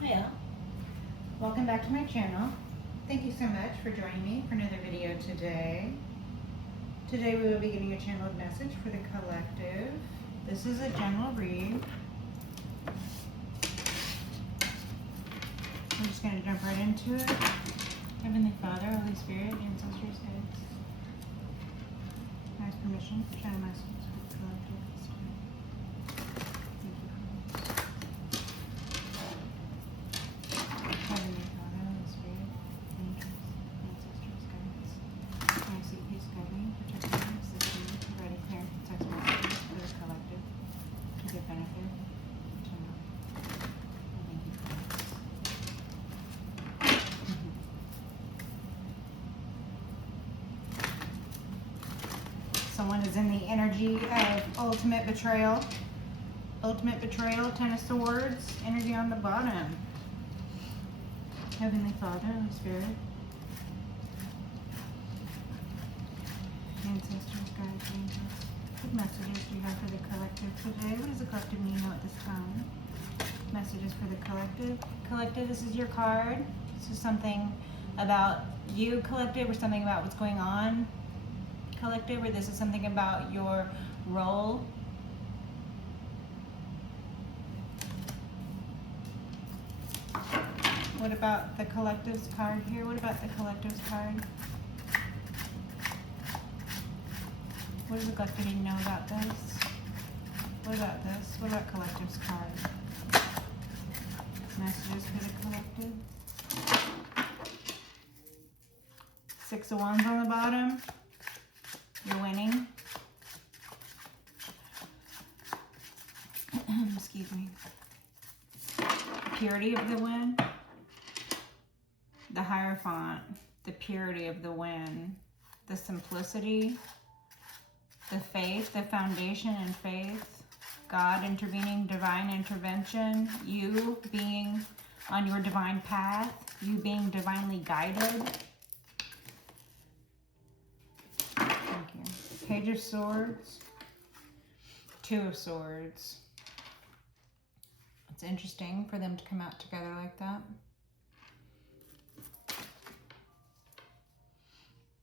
Hiya. Welcome back to my channel. Thank you so much for joining me for another video today. Today we will be getting a channeled message for the collective. This is a general read. I'm just going to jump right into it. Heavenly Father, Holy Spirit, ancestors, guides, I ask permission to channel messages for the collective this time. Thank you for this. Heavenly Father, Holy Spirit, angels, ancestors, guides, I seek peace, guiding, protecting, assisting, providing clear and concise messages for the collective to their benefit and to know. I thank you for this. Someone is in the energy of ultimate betrayal. Ultimate betrayal, Ten of Swords, energy on the bottom. Heavenly Father, Holy Spirit, ancestors, guides, angels, what messages do you have for the collective today? What does the collective need to know at this time? Messages for the collective. Collective, this is your card. This is something about you, collective, or something about what's going on, collective, or this is something about your role. What about the collective's card here? What about the collective's card? What does the collective need to know about this? What about this? What about collective's card? Messages for the collective. Six of Wands on the bottom. You're winning. Excuse me. Purity of the win. The Hierophant. The purity of the win. The simplicity. The faith, the foundation and faith. God intervening, divine intervention. You being on your divine path. You being divinely guided. Thank you. Page of Swords. Two of Swords. It's interesting for them to come out together like that.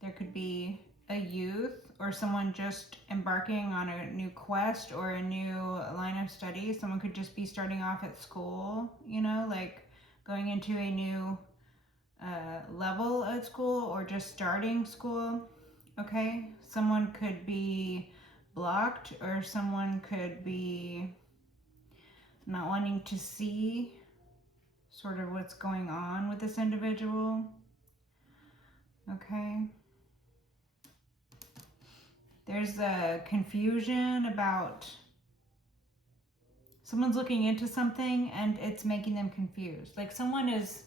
There could be a youth or someone just embarking on a new quest or a new line of study. Someone could just be starting off at school, you know, like going into a new level at school or just starting school, okay? Someone could be blocked or someone could be not wanting to see sort of what's going on with this individual, okay? There's a confusion about someone's looking into something and it's making them confused. Like someone is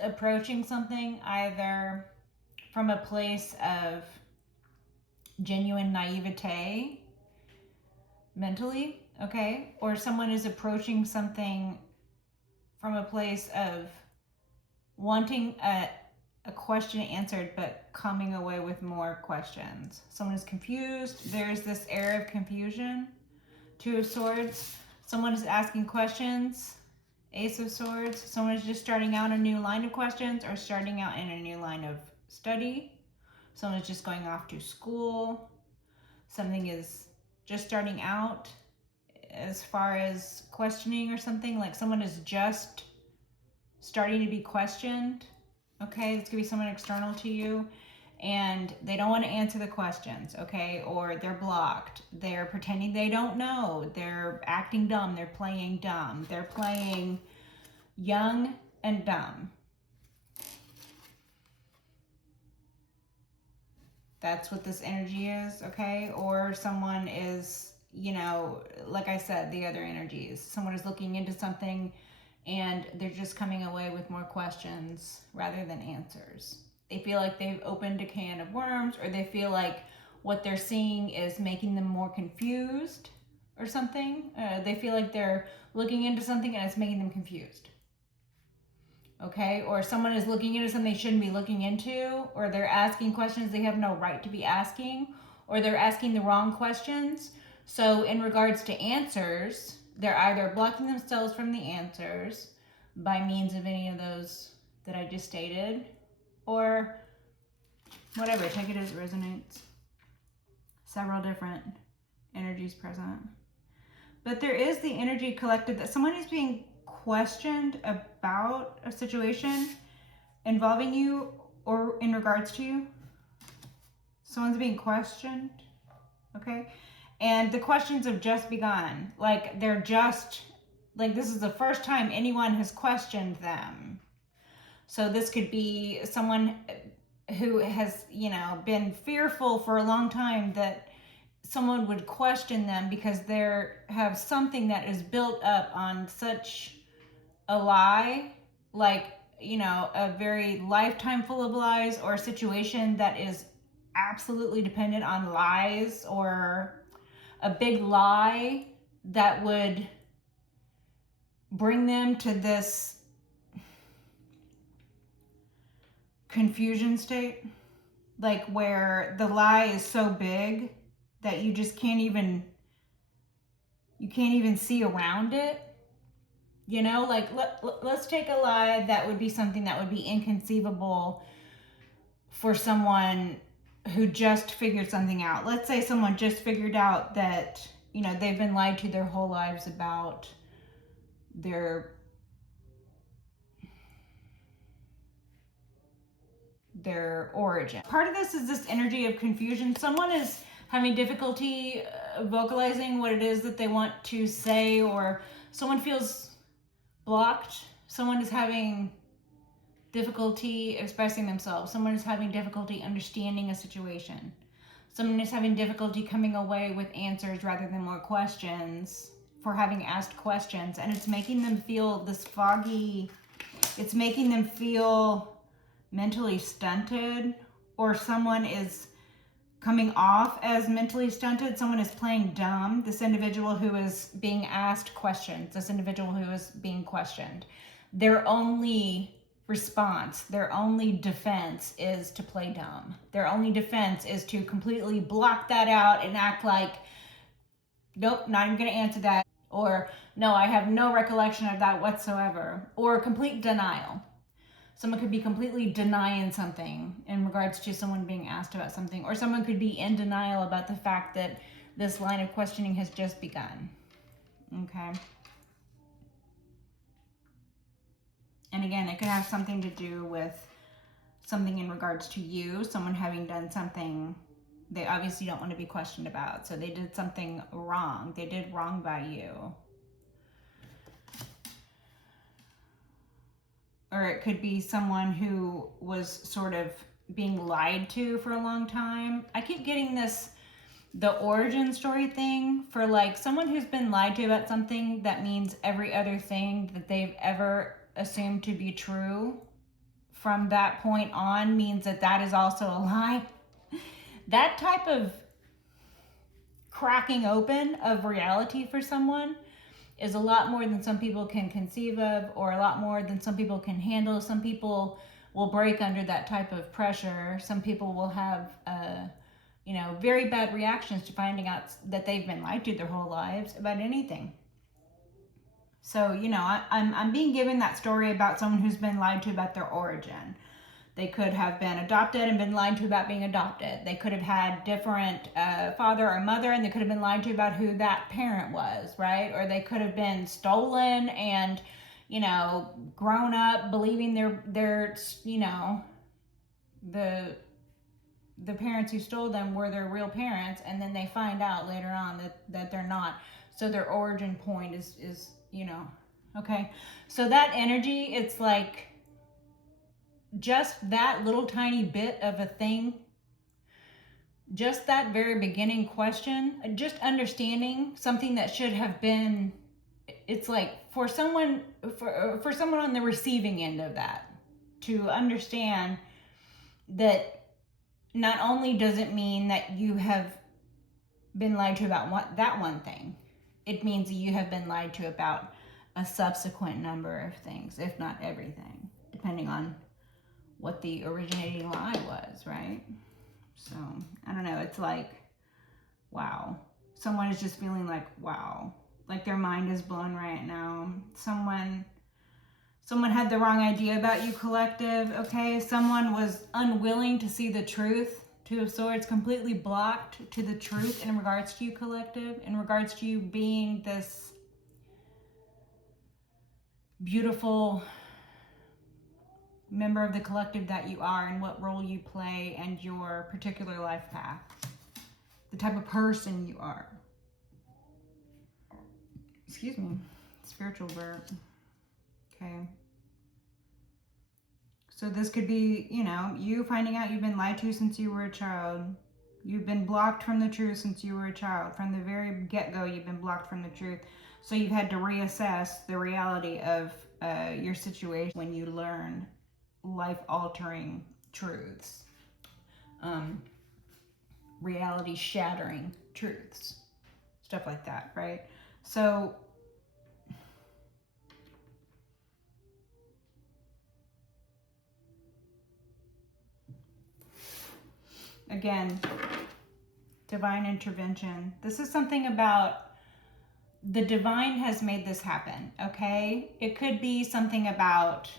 approaching something either from a place of genuine naivete mentally, okay? Or someone is approaching something from a place of wanting a question answered, but coming away with more questions. Someone is confused. There's this air of confusion. Two of Swords. Someone is asking questions. Ace of Swords. Someone is just starting out a new line of questions or starting out in a new line of study. Someone is just going off to school. Something is just starting out as far as questioning or something. Like someone is just starting to be questioned. Okay, it's gonna be someone external to you and they don't want to answer the questions, okay? Or they're blocked. They're pretending they don't know. They're acting dumb. They're playing dumb. They're playing young and dumb. That's what this energy is, okay? Or someone is, you know, like I said, the other energies. Someone is looking into something and they're just coming away with more questions rather than answers. They feel like they've opened a can of worms, or they feel like what they're seeing is making them more confused or something. They feel like they're looking into something and it's making them confused. Okay, or someone is looking into something they shouldn't be looking into, or they're asking questions they have no right to be asking, or they're asking the wrong questions. So in regards to answers, they're either blocking themselves from the answers, by means of any of those that I just stated, or whatever, take it as it resonates. Several different energies present. But there is the energy collected that someone is being questioned about a situation involving you or in regards to you. Someone's being questioned, okay? And the questions have just begun. Like, they're just, like, this is the first time anyone has questioned them. So this could be someone who has, you know, been fearful for a long time that someone would question them because they have something that is built up on such a lie, like, you know, a very lifetime full of lies, or a situation that is absolutely dependent on lies, or a big lie that would bring them to this confusion state, like where the lie is so big that you just can't even see around it. You know, like let's take a lie that would be something that would be inconceivable for someone who just figured something out. Let's say someone just figured out that, you know, they've been lied to their whole lives about their origin. Part of this is this energy of confusion. Someone is having difficulty vocalizing what it is that they want to say, or someone feels blocked. Someone is having difficulty expressing themselves. Someone is having difficulty understanding a situation. Someone is having difficulty coming away with answers rather than more questions for having asked questions. And it's making them feel this foggy, it's making them feel mentally stunted, or someone is coming off as mentally stunted. Someone is playing dumb. This individual who is being asked questions, this individual who is being questioned, their only response, their only defense is to play dumb. Their only defense is to completely block that out and act like, nope, not even going to answer that. Or, no, I have no recollection of that whatsoever. Or complete denial. Someone could be completely denying something in regards to someone being asked about something, or someone could be in denial about the fact that this line of questioning has just begun. Okay. And again, it could have something to do with something in regards to you, someone having done something they obviously don't want to be questioned about. So they did something wrong. They did wrong by you. Or it could be someone who was sort of being lied to for a long time. I keep getting this, the origin story thing for like someone who's been lied to about something. That means every other thing that they've ever assumed to be true from that point on means that that is also a lie. That type of cracking open of reality for someone is a lot more than some people can conceive of, or a lot more than some people can handle. Some people will break under that type of pressure. Some people will have, very bad reactions to finding out that they've been lied to their whole lives about anything. So, I'm being given that story about someone who's been lied to about their origin. They could have been adopted and been lied to about being adopted. They could have had different father or mother, and they could have been lied to about who that parent was, right? Or they could have been stolen and, grown up believing they're the parents who stole them were their real parents, and then they find out later on that they're not. So their origin point is okay. So that energy, it's like, just that little tiny bit of a thing, just that very beginning question, just understanding something that should have been, it's like for someone on the receiving end of that to understand that not only does it mean that you have been lied to about that one thing, it means that you have been lied to about a subsequent number of things, if not everything, depending on what the originating lie was, right? So, I don't know, it's like, wow. Someone is just feeling like, wow. Like their mind is blown right now. Someone Someone had the wrong idea about you, collective, okay? Someone was unwilling to see the truth. Two of Swords, completely blocked to the truth in regards to you, collective, in regards to you being this beautiful member of the collective that you are and what role you play and your particular life path. The type of person you are. Excuse me. Spiritual burp. Okay. So this could be, you know, you finding out you've been lied to since you were a child. You've been blocked from the truth since you were a child. From the very get-go, you've been blocked from the truth. So you've had to reassess the reality of your situation when you learn life-altering truths. Reality-shattering truths. Stuff like that, right? So again, divine intervention. This is something about the divine has made this happen, okay? It could be something about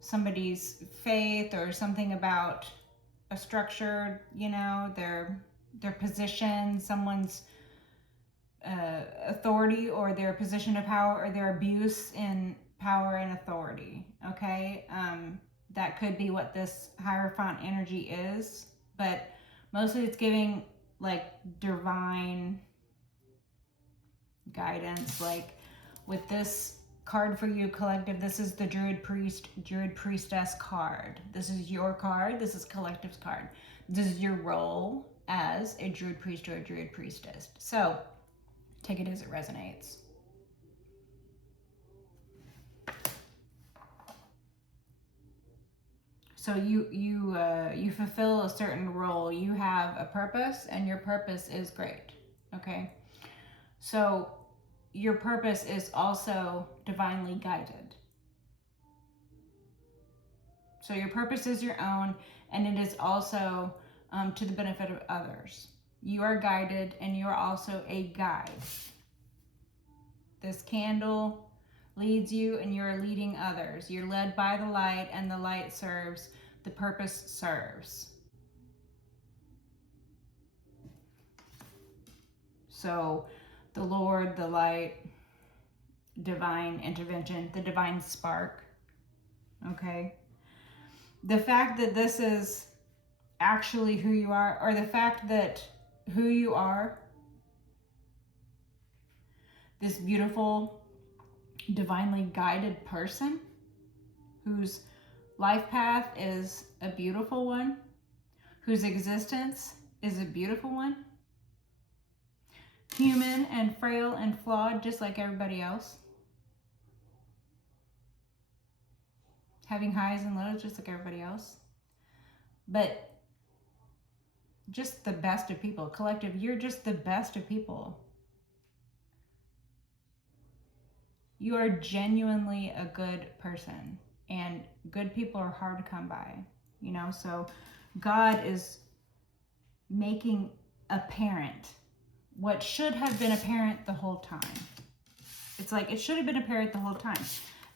somebody's faith or something about a structure, you know, their position, someone's authority or their position of power or their abuse in power and authority, okay? That could be what this Hierophant energy is, but mostly it's giving like divine guidance. Like with this card for you, collective, this is the Druid Priest, Druid Priestess card. This is your card. This is collective's card. This is your role as a Druid Priest or a Druid Priestess. So take it as it resonates. So you fulfill a certain role. You have a purpose, and your purpose is great. Okay, so your purpose is also divinely guided. So your purpose is your own, and it is also to the benefit of others. You are guided, and you are also a guide. This candle leads you, and you're leading others. You're led by the light, and the light serves. The purpose serves. So the Lord, the light, divine intervention, the divine spark, okay? The fact that this is actually who you are, or the fact that who you are, this beautiful, divinely guided person whose life path is a beautiful one, whose existence is a beautiful one, human and frail and flawed just like everybody else, having highs and lows just like everybody else, but just the best of people. Collective, you're just the best of people. You are genuinely a good person, and good people are hard to come by, you know? So God is making apparent what should have been apparent the whole time. It's like it should have been apparent the whole time,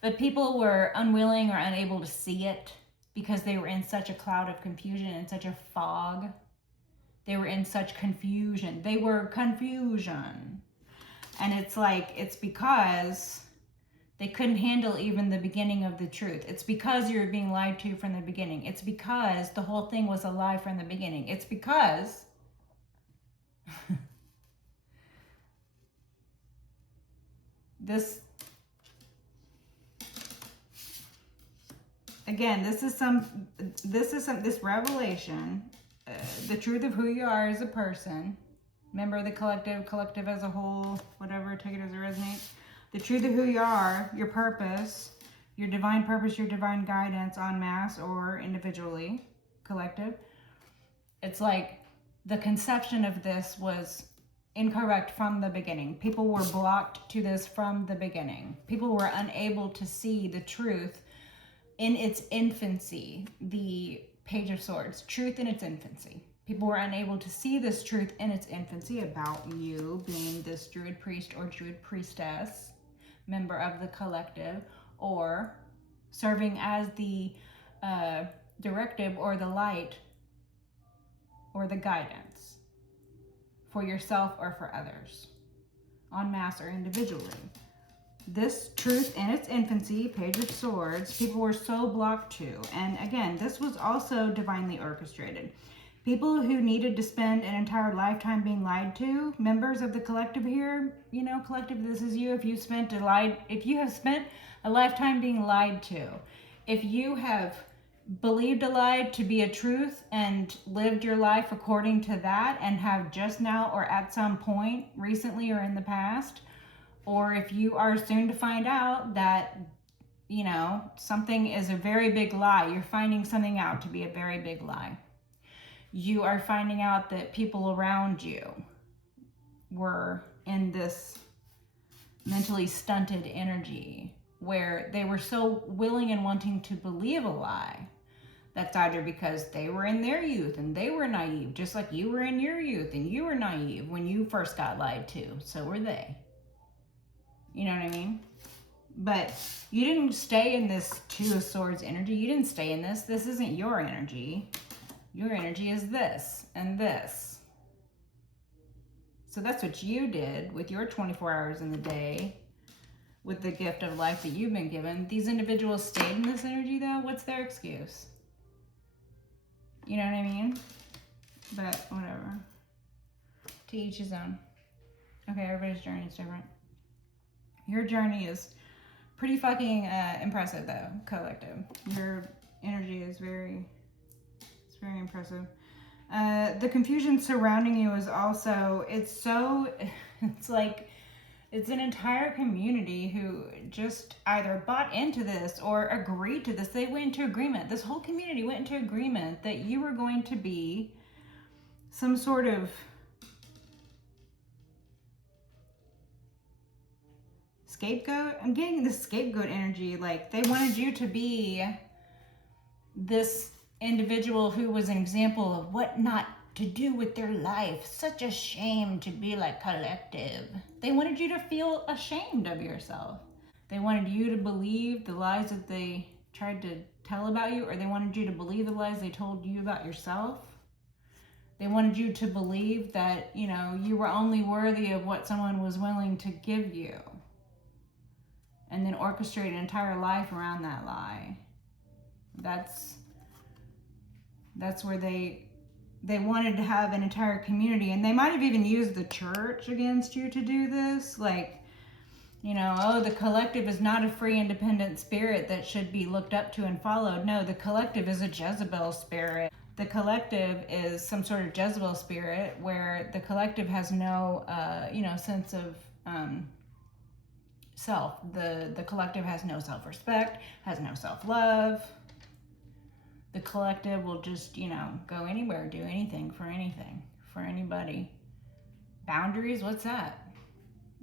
but people were unwilling or unable to see it because they were in such a cloud of confusion and such a fog. They were in such confusion. They were confusion. And it's like, it's because they couldn't handle even the beginning of the truth. It's because you were being lied to from the beginning. It's because the whole thing was a lie from the beginning. It's because this, again, this revelation, the truth of who you are as a person, member of the collective as a whole, whatever, take it as it resonates. The truth of who you are, your purpose, your divine purpose, your divine guidance en masse or individually, collective. It's like the conception of this was incorrect from the beginning. People were blocked to this from the beginning. People were unable to see the truth in its infancy. The Page of Swords, truth in its infancy. People were unable to see this truth in its infancy about you being this Druid Priest or Druid Priestess, member of the collective, or serving as the directive or the light or the guidance for yourself or for others, en masse or individually. This truth in its infancy, Page of Swords, people were so blocked to. And again, this was also divinely orchestrated. People who needed to spend an entire lifetime being lied to, members of the collective here, you know, collective, this is you. If you have spent a lifetime being lied to, if you have believed a lie to be a truth and lived your life according to that and have just now or at some point recently or in the past, or if you are soon to find out that, you know, something is a very big lie, you're finding something out to be a very big lie. You are finding out that people around you were in this mentally stunted energy where they were so willing and wanting to believe a lie. That's either because they were in their youth and they were naive, just like you were in your youth and you were naive when you first got lied to. So were they. You know what I mean? But you didn't stay in this Two of Swords energy. You didn't stay in this. This isn't your energy. Your energy is this and this. So that's what you did with your 24 hours in the day, with the gift of life that you've been given. These individuals stayed in this energy though. What's their excuse? You know what I mean? But whatever. To each his own. Okay, everybody's journey is different. Your journey is pretty fucking impressive though, collective. Your energy is very impressive. The confusion surrounding you is also, it's like, it's an entire community who just either bought into this or agreed to this. They went into agreement. This whole community went into agreement that you were going to be some sort of scapegoat. I'm getting the scapegoat energy. Like, they wanted you to be this individual who was an example of what not to do with their life. Such a shame to be like collective. They wanted you to feel ashamed of yourself. They wanted you to believe the lies that they tried to tell about you, or they wanted you to believe the lies they told you about yourself. They wanted you to believe that, you know, you were only worthy of what someone was willing to give you, and then orchestrate an entire life around that lie. That's where they wanted to have an entire community, and they might have even used the church against you to do this. Like, you know, oh, the collective is not a free, independent spirit that should be looked up to and followed. No, the collective is a Jezebel spirit. The collective is some sort of Jezebel spirit where the collective has no, sense of self. The collective has no self-respect, has no self-love. The collective will just, you know, go anywhere, do anything, for anybody. Boundaries, what's that?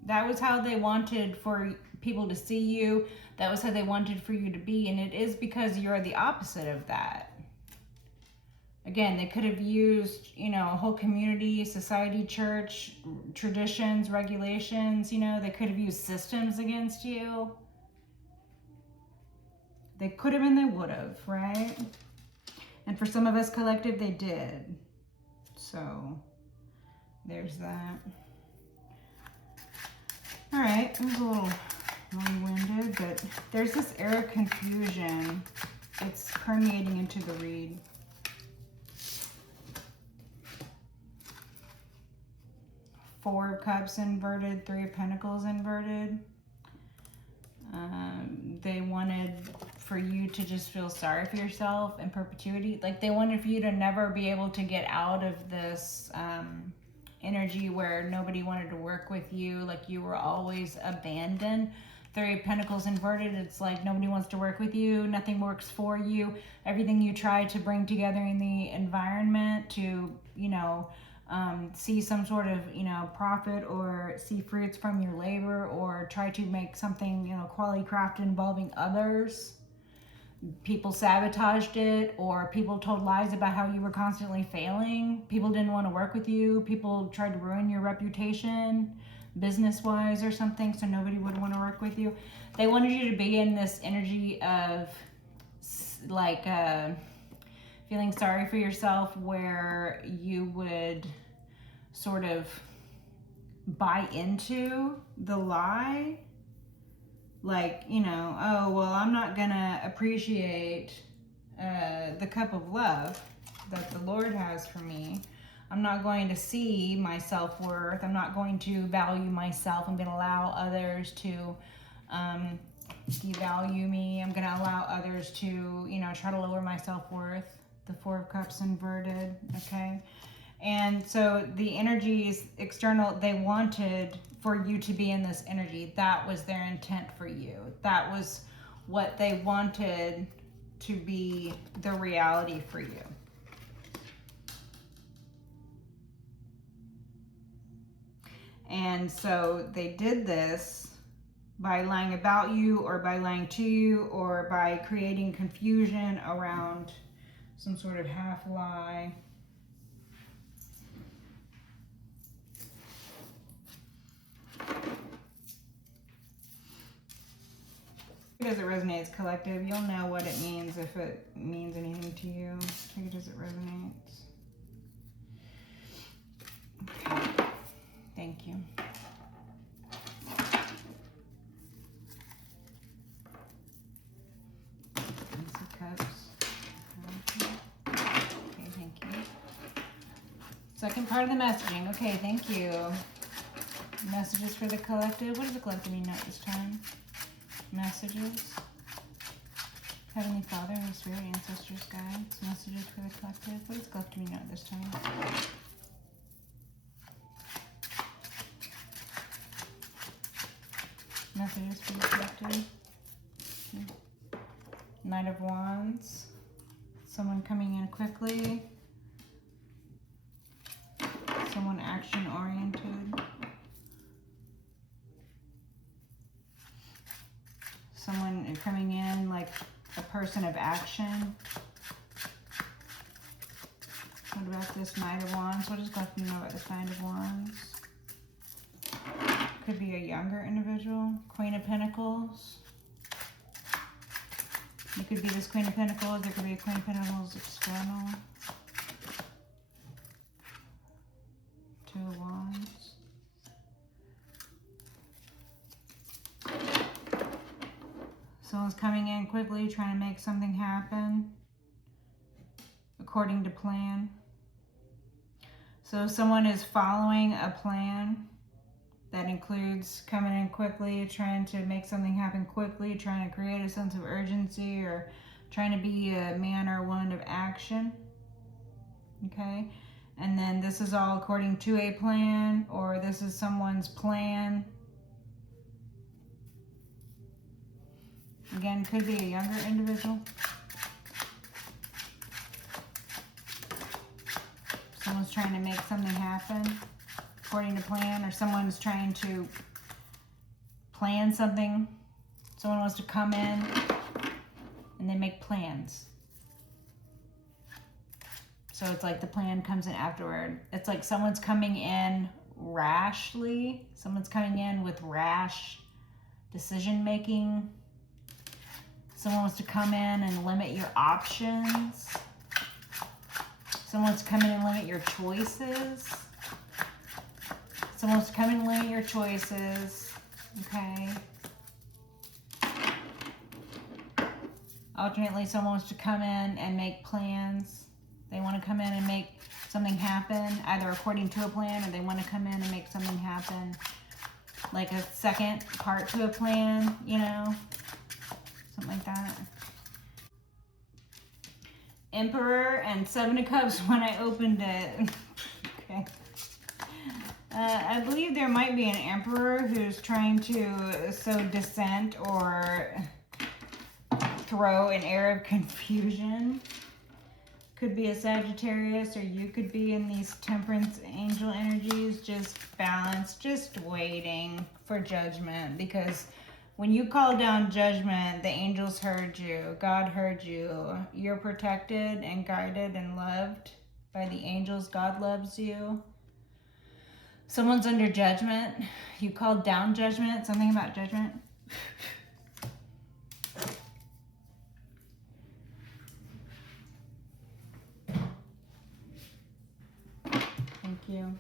That was how they wanted for people to see you. That was how they wanted for you to be. And it is because you're the opposite of that. Again, they could have used, you know, a whole community, society, church, traditions, regulations, you know, they could have used systems against you. They could have and they would have, right? And for some of us collective, they did. So there's that. All right, it was a little long-winded, but there's this air of confusion. It's permeating into the read. Four of Cups inverted, Three of Pentacles inverted. They wanted for you to just feel sorry for yourself in perpetuity. Like, they wanted for you to never be able to get out of this energy where nobody wanted to work with you. Like, you were always abandoned. Three of Pentacles inverted, it's like nobody wants to work with you. Nothing works for you. Everything you try to bring together in the environment to, you know, see some sort of, you know, profit or see fruits from your labor or try to make something, you know, quality craft involving others. People sabotaged it, or people told lies about how you were constantly failing. People didn't want to work with you. People tried to ruin your reputation. business-wise or something, so nobody would want to work with you. They wanted you to be in this energy of like feeling sorry for yourself, where you would sort of buy into the lie. Like, you know, oh, well, I'm not gonna appreciate the cup of love that the Lord has for me. I'm not going to see my self-worth. I'm not going to value myself. I'm going to allow others to devalue me. I'm going to allow others to, you know, try to lower my self-worth. The Four of Cups inverted, okay? And so the energies external, they wanted for you to be in this energy. That was their intent for you. That was what they wanted to be the reality for you. And so they did this by lying about you, or by lying to you, or by creating confusion around some sort of half lie. As it resonates, collective, you'll know what it means if it means anything to you. Take it as it resonates. Okay. Thank you. Ace of Cups. Okay, thank you. Second part of the messaging. Okay, thank you. Messages for the collective. What does the collective mean at this time? Messages. Heavenly Father, Holy Spirit, ancestors, guides. Messages for the collective. What does collective mean at this time? Messages for the collective. Knight of Wands. Someone coming in quickly. Someone action oriented. Someone coming in like a person of action. What about this Knight of Wands? What does collective know about this Knight of Wands? Could be a younger individual. Queen of Pentacles. You could be this Queen of Pentacles. There could be a Queen of Pentacles external. Two of Wands. Someone's coming in quickly, trying to make something happen according to plan. So someone is following a plan that includes coming in quickly, trying to make something happen quickly, trying to create a sense of urgency, or trying to be a man or woman of action. Okay? And then this is all according to a plan, or this is someone's plan. Again, could be a younger individual. Someone's trying to make something happen according to plan, or someone's trying to plan something. Someone wants to come in and they make plans. So it's like the plan comes in afterward. It's like someone's coming in rashly. Someone's coming in with rash decision making. Someone wants to come in and limit your options. Someone wants to come in and limit your choices. Someone wants to come in and limit your choices. Okay. Alternately, someone wants to come in and make plans. They want to come in and make something happen, either according to a plan, or they want to come in and make something happen, like a second part to a plan, you know, something like that. Emperor and Seven of Cups when I opened it. Okay. I believe there might be an emperor who's trying to sow dissent or throw an air of confusion. Could be a Sagittarius, or you could be in these Temperance angel energies, just balanced, just waiting for judgment. Because when you call down judgment, the angels heard you. God heard you. You're protected and guided and loved by the angels. God loves you. Someone's under judgment. You called down judgment. Something about judgment. Thank you.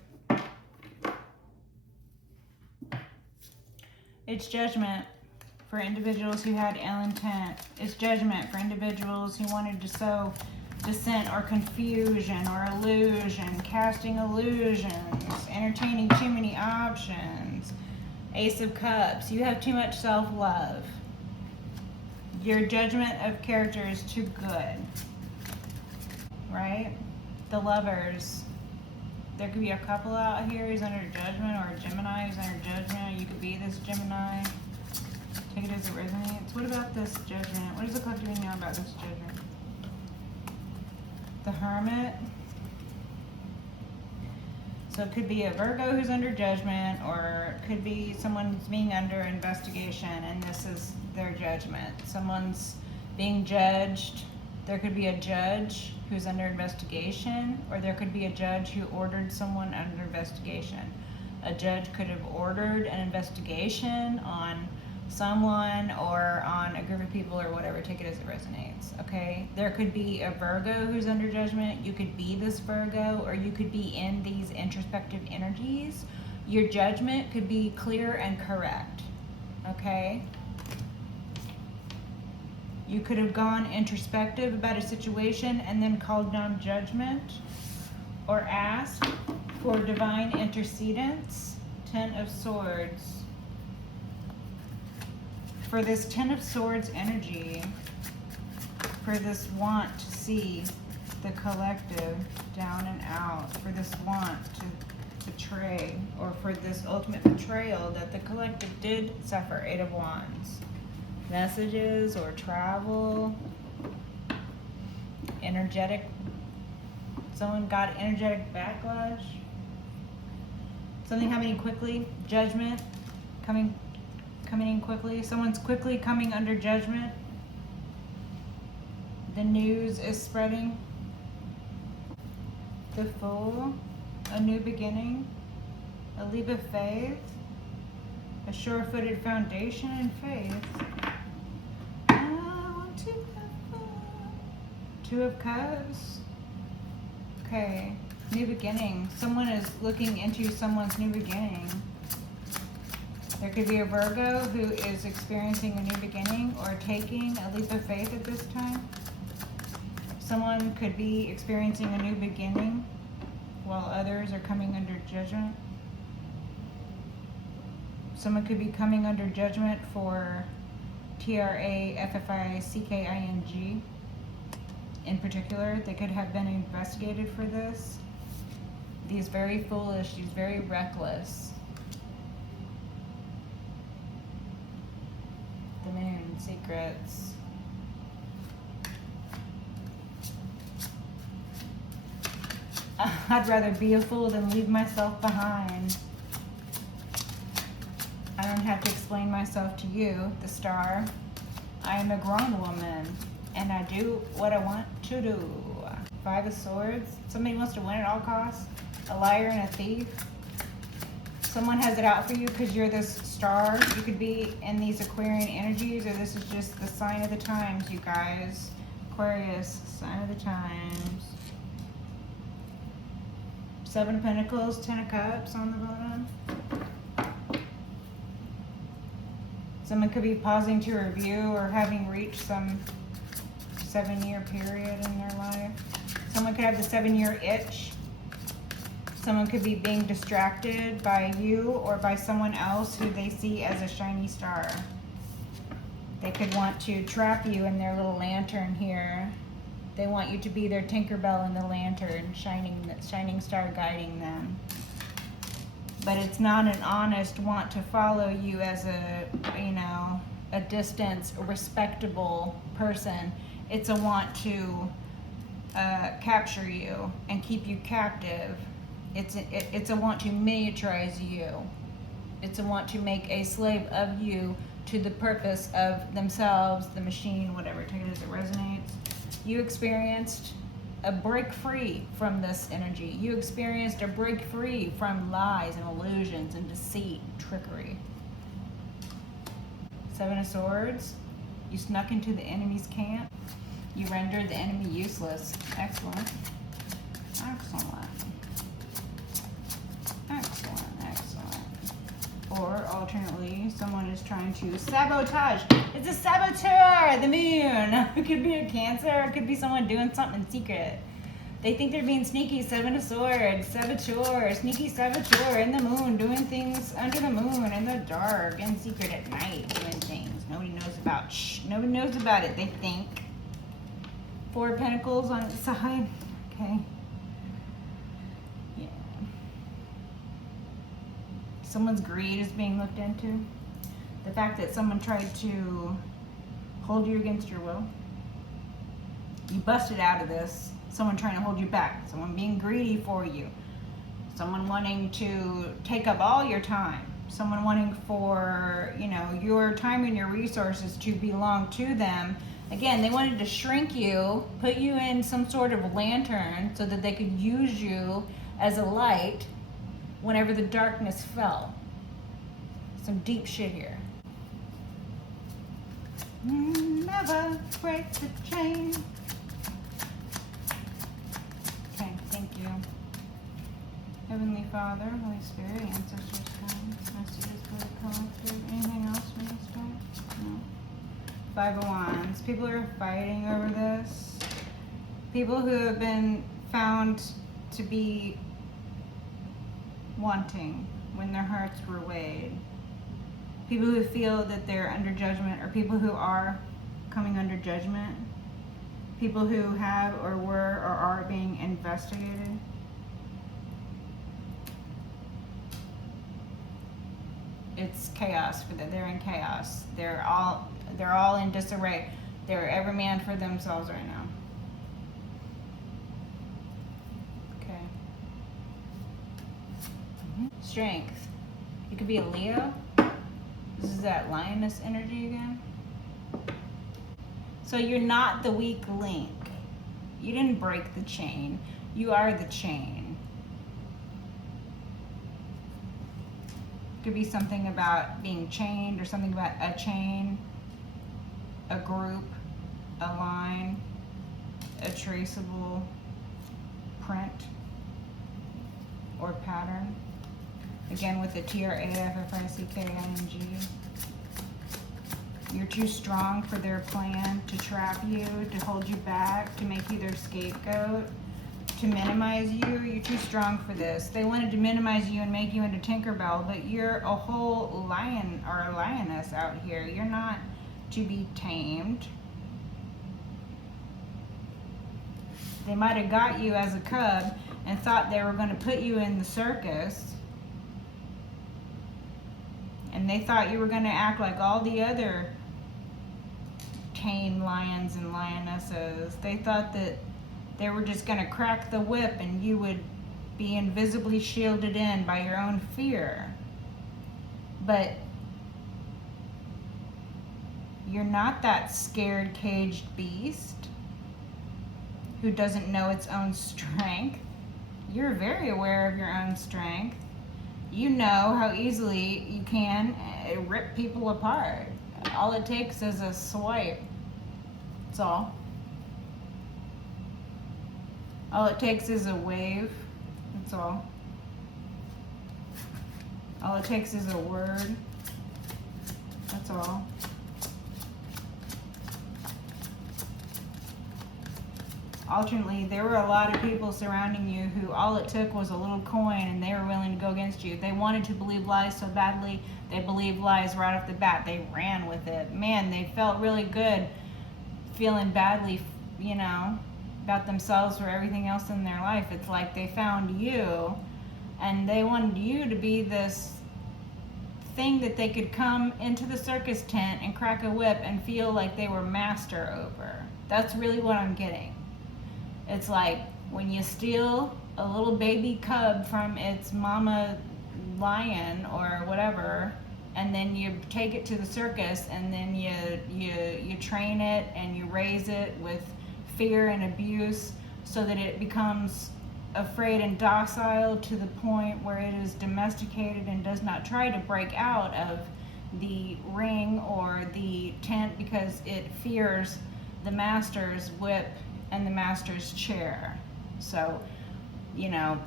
It's judgment for individuals who had ill intent. It's judgment for individuals who wanted to sow dissent or confusion or illusion, casting illusions, entertaining too many options. Ace of Cups. You have too much self-love. Your judgment of character is too good. Right? The Lovers. There could be a couple out here who's under judgment, or a Gemini who's under judgment. You could be this Gemini. Take it as it resonates. What about this judgment? What does the collective know about this judgment? The Hermit. So it could be a Virgo who's under judgment, or it could be someone who's being under investigation, and this is their judgment. Someone's being judged. There could be a judge who's under investigation, or there could be a judge who ordered someone under investigation. A judge could have ordered an investigation on someone or on a group of people or whatever. Take it as it resonates, okay? There could be a Virgo who's under judgment. You could be this Virgo, or you could be in these introspective energies. Your judgment could be clear and correct, okay? You could have gone introspective about a situation and then called down judgment, or asked for divine intercedence. Ten of Swords. For this Ten of Swords energy, for this want to see the collective down and out, for this want to betray, or for this ultimate betrayal that the collective did suffer. Eight of Wands. Messages or travel. Energetic. Someone got energetic backlash. Something happening quickly. Judgment coming in quickly. Someone's quickly coming under judgment. The news is spreading. The Fool. A new beginning. A leap of faith. A sure-footed foundation in faith. Two of Cups. Okay, new beginning. Someone is looking into someone's new beginning. There could be a Virgo who is experiencing a new beginning or taking a leap of faith at this time. Someone could be experiencing a new beginning while others are coming under judgment. Someone could be coming under judgment for TRAFFICKING. In particular, they could have been investigated for this. These very foolish, these very reckless. The Moon, Secrets. I'd rather be a fool than leave myself behind. I don't have to explain myself to you, the Star. I am a grown woman, and I do what I want to do. Five of Swords. Somebody wants to win at all costs. A liar and a thief. Someone has it out for you because you're this star. You could be in these Aquarian energies, or this is just the sign of the times, you guys. Aquarius, sign of the times. Seven of Pentacles, Ten of Cups on the bottom. Someone could be pausing to review or having reached some 7-year period in their life. Someone could have the 7-year itch. Someone could be being distracted by you or by someone else who they see as a shiny star. They could want to trap you in their little lantern here. They want you to be their Tinkerbell in the lantern, shining star guiding them. But it's not an honest want to follow you as a distance, a respectable person. It's a want to capture you and keep you captive. It's a want to miniaturize you. It's a want to make a slave of you to the purpose of themselves, the machine, whatever. Take it as it resonates. You experienced a break free from this energy. You experienced a break free from lies and illusions and deceit, trickery. Seven of Swords. You snuck into the enemy's camp. You rendered the enemy useless. Excellent. Excellent. Excellent, excellent. Or alternately, someone is trying to sabotage. It's a saboteur, the moon. It could be a Cancer. It could be someone doing something secret. They think they're being sneaky. Seven of Swords, saboteur, sneaky saboteur in the moon, doing things under the moon, in the dark, in secret at night, doing things nobody knows about. Shh, nobody knows about it, they think. Four of Pentacles on its side. Okay. Yeah. Someone's greed is being looked into. The fact that someone tried to hold you against your will. You busted out of this. Someone trying to hold you back. Someone being greedy for you. Someone wanting to take up all your time. Someone wanting for, you know, your time and your resources to belong to them. Again, they wanted to shrink you, put you in some sort of lantern so that they could use you as a light whenever the darkness fell. Some deep shit here. Never break the chain. Okay, thank you. Heavenly Father, Holy Spirit, ancestors, God, messages for the collective. Anything else from this deck? No. Five of Wands. People are fighting over this. People who have been found to be wanting when their hearts were weighed. People who feel that they're under judgment, or people who are coming under judgment. People who have or were or are being investigated. It's chaos for them. They're in chaos. They're all in disarray. They're every man for themselves right now. Okay. Strength. You could be a Leo. This is that lioness energy again. So you're not the weak link. You didn't break the chain. You are the chain. Could be something about being chained, or something about a chain, a group, a line, a traceable print or pattern. Again with the TRAFFICKING. You're too strong for their plan to trap you, to hold you back, to make you their scapegoat, to minimize you. You're too strong for this. They wanted to minimize you and make you into Tinkerbell, but you're a whole lion or a lioness out here. You're not to be tamed. They might have got you as a cub and thought they were going to put you in the circus. And they thought you were going to act like all the other tame lions and lionesses. They thought that they were just going to crack the whip and you would be invisibly shielded in by your own fear. But you're not that scared, caged beast who doesn't know its own strength. You're very aware of your own strength. You know how easily you can rip people apart. All it takes is a swipe. That's all. All it takes is a wave. That's all. All it takes is a word. That's all. Alternately, there were a lot of people surrounding you who all it took was a little coin and they were willing to go against you. They wanted to believe lies so badly. They believed lies right off the bat. They ran with it. Man, they felt really good feeling badly, you know, about themselves or everything else in their life. It's like they found you and they wanted you to be this thing that they could come into the circus tent and crack a whip and feel like they were master over. That's really what I'm getting. It's like when you steal a little baby cub from its mama lion or whatever, and then you take it to the circus and then you train it and you raise it with fear and abuse so that it becomes afraid and docile to the point where it is domesticated and does not try to break out of the ring or the tent because it fears the master's whip and the master's chair. So, you know,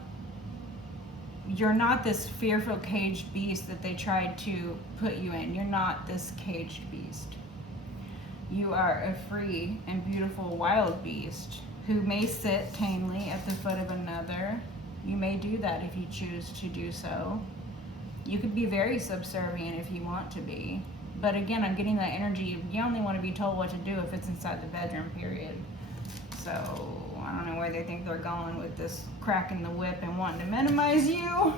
you're not this fearful caged beast that they tried to put you in. You're not this caged beast. You are a free and beautiful wild beast who may sit tamely at the foot of another. You may do that if you choose to do so. You could be very subservient if you want to be. But again, I'm getting that energy. You only want to be told what to do if it's inside the bedroom, period. So I don't know where they think they're going with this cracking the whip and wanting to minimize you.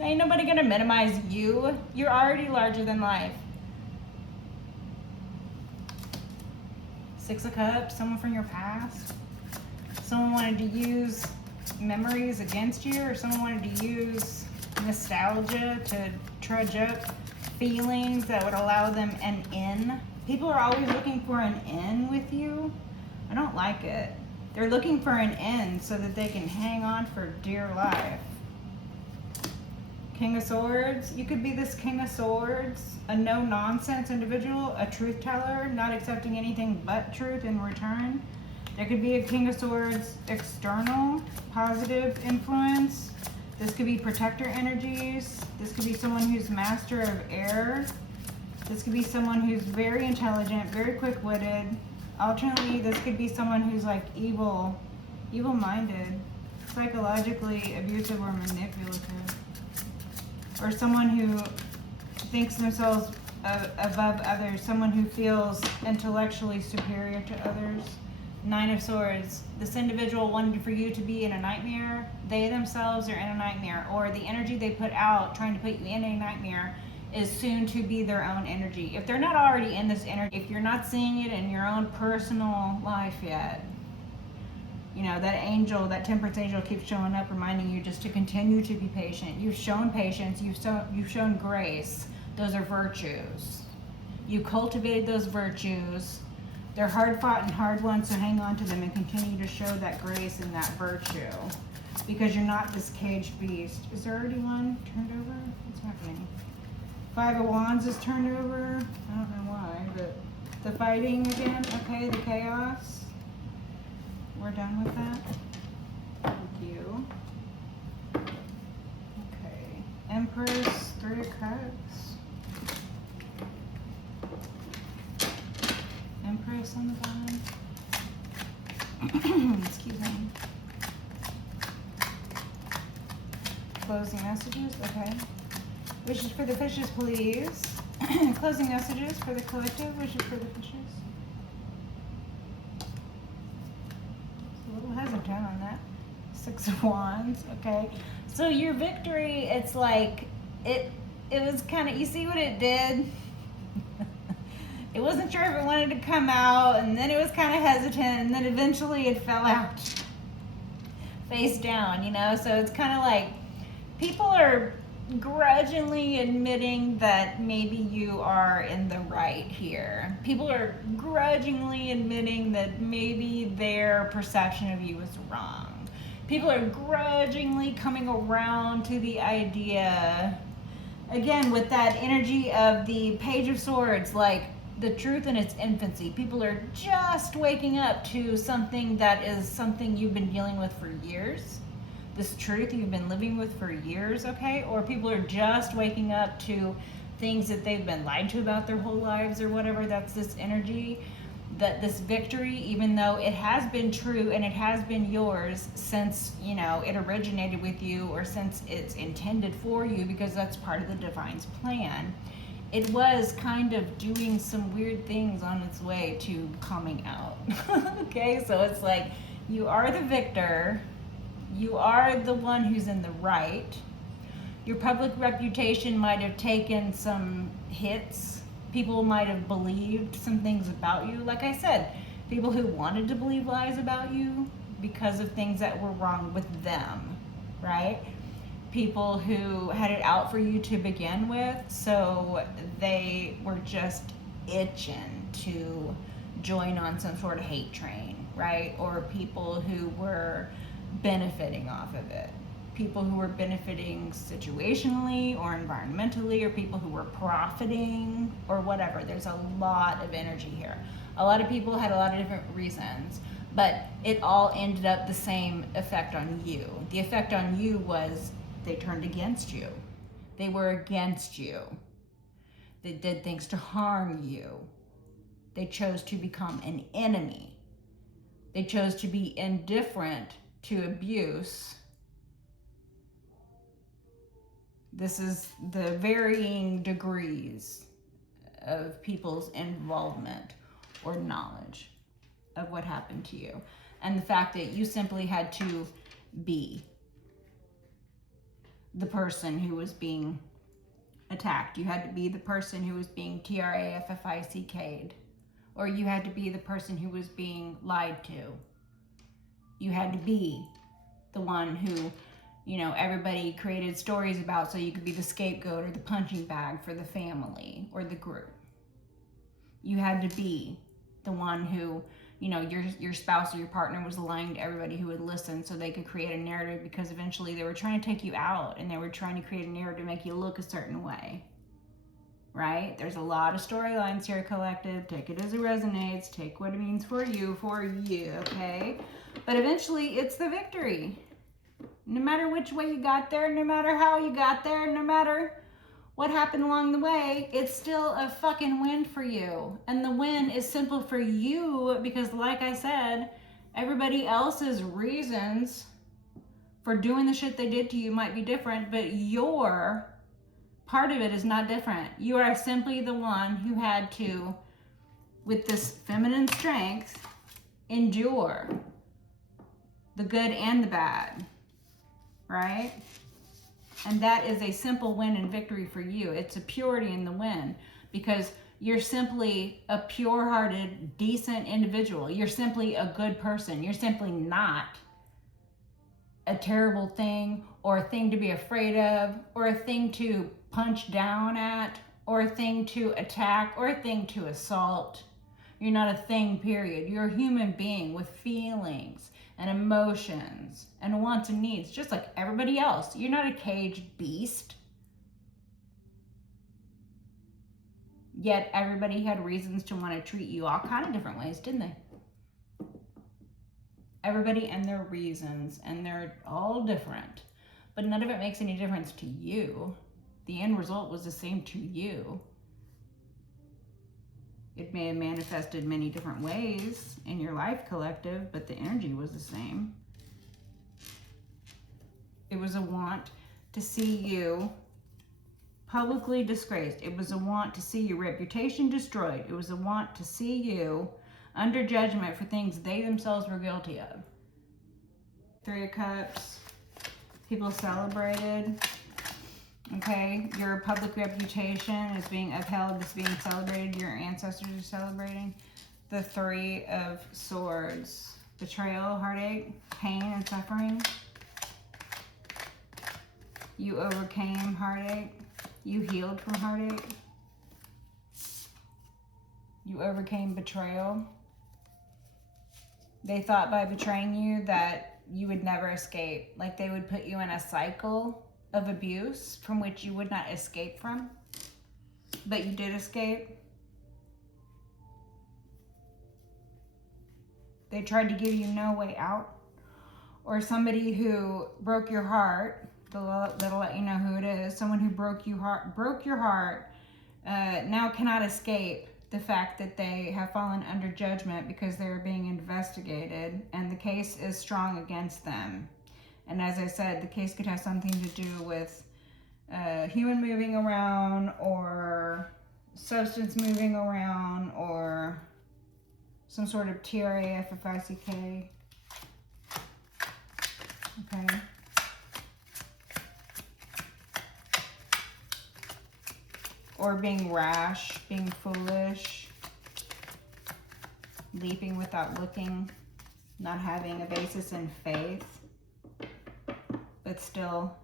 Ain't nobody gonna minimize you. You're already larger than life. Six of Cups, someone from your past. Someone wanted to use memories against you, or someone wanted to use nostalgia to trudge up feelings that would allow them an in. People are always looking for an in with you. I don't like it. They're looking for an end so that they can hang on for dear life. King of Swords. You could be this King of Swords, a no-nonsense individual, a truth teller, not accepting anything but truth in return. There could be a King of Swords external, positive influence. This could be protector energies. This could be someone who's master of air. This could be someone who's very intelligent, very quick-witted. Alternately, this could be someone who's like evil-minded, psychologically abusive or manipulative. Or someone who thinks themselves above others, someone who feels intellectually superior to others. Nine of Swords. This individual wanted for you to be in a nightmare. They themselves are in a nightmare, or the energy they put out trying to put you in a nightmare is soon to be their own energy. If they're not already in this energy, if you're not seeing it in your own personal life yet, you know, that angel, that temperance angel keeps showing up reminding you just to continue to be patient. You've shown patience, you've shown grace. Those are virtues. You cultivated those virtues. They're hard fought and hard won, so hang on to them and continue to show that grace and that virtue, because you're not this caged beast. Is there already one turned over? What's happening? Five of Wands is turned over. I don't know why, but the fighting again. Okay, the chaos. We're done with that. Thank you. Okay. Empress, Three of Cups. Empress on the bottom. Excuse me. Closing messages. Okay. Wishes for the fishes, please. Closing messages for the collective. Wishes for the fishes. It's a little hesitant on that. Six of Wands. Okay. So your victory, it's like it was kind of, you see what it did? It wasn't sure if it wanted to come out, and then it was kind of hesitant, and then eventually it fell out face down, you know? So it's kind of like people are grudgingly admitting that maybe you are in the right here. People are grudgingly admitting that maybe their perception of you is wrong. People are grudgingly coming around to the idea, again, with that energy of the Page of Swords, like the truth in its infancy. People are just waking up to something that is something you've been dealing with for years. This truth you've been living with for years, okay? Or people are just waking up to things that they've been lied to about their whole lives or whatever. That's this energy, that this victory, even though it has been true and it has been yours since, you know, it originated with you, or since it's intended for you, because that's part of the divine's plan. It was kind of doing some weird things on its way to coming out. Okay, so it's like you are the victor. You are the one who's in the right. Your public reputation might have taken some hits. People might have believed some things about you. Like I said, people who wanted to believe lies about you because of things that were wrong with them, right? People who had it out for you to begin with, so they were just itching to join on some sort of hate train, right? Or people who were benefiting off of it. People who were benefiting situationally or environmentally, or people who were profiting or whatever. There's a lot of energy here. A lot of people had a lot of different reasons, but it all ended up the same effect on you. The effect on you was they turned against you. They were against you. They did things to harm you. They chose to become an enemy. They chose to be indifferent to abuse. This is the varying degrees of people's involvement or knowledge of what happened to you. And the fact that you simply had to be the person who was being attacked. You had to be the person who was being TRAFFICK'd. Or you had to be the person who was being lied to. You had to be the one who, you know, everybody created stories about so you could be the scapegoat or the punching bag for the family or the group. You had to be the one who, you know, your spouse or your partner was lying to everybody who would listen so they could create a narrative, because eventually they were trying to take you out and they were trying to create a narrative to make you look a certain way. Right? There's a lot of storylines here, collective. Take it as it resonates. Take what it means for you, okay? But eventually, it's the victory. No matter which way you got there, no matter how you got there, no matter what happened along the way, it's still a fucking win for you. And the win is simple for you because, like I said, everybody else's reasons for doing the shit they did to you might be different, but your part of it is not different. You are simply the one who had to, with this feminine strength, endure the good and the bad, right? And that is a simple win and victory for you. It's a purity in the win because you're simply a pure-hearted, decent individual. You're simply a good person. You're simply not a terrible thing or a thing to be afraid of or a thing to punch down at or a thing to attack or a thing to assault. You're not a thing, period. You're a human being with feelings and emotions and wants and needs, just like everybody else. You're not a caged beast. Yet everybody had reasons to want to treat you all kind of different ways, didn't they? Everybody and their reasons, and they're all different. But none of it makes any difference to you. The end result was the same to you. It may have manifested many different ways in your life, collective, but the energy was the same. It was a want to see you publicly disgraced. It was a want to see your reputation destroyed. It was a want to see you under judgment for things they themselves were guilty of. 3 of Cups. People celebrated. Okay, your public reputation is being upheld, is being celebrated. Your ancestors are celebrating. The 3 of Swords. Betrayal, heartache, pain, and suffering. You overcame heartache. You healed from heartache. You overcame betrayal. They thought by betraying you that you would never escape. Like they would put you in a cycle of abuse from which you would not escape from. But you did escape. They tried to give you no way out. Or somebody who broke your heart, that'll let you know who it is. Someone who broke your heart, now cannot escape the fact that they have fallen under judgment because they're being investigated and the case is strong against them. And as I said, the case could have something to do with human moving around or substance moving around or some sort of TRAFFICK. Okay. Or being rash, being foolish, leaping without looking, not having a basis in faith, but still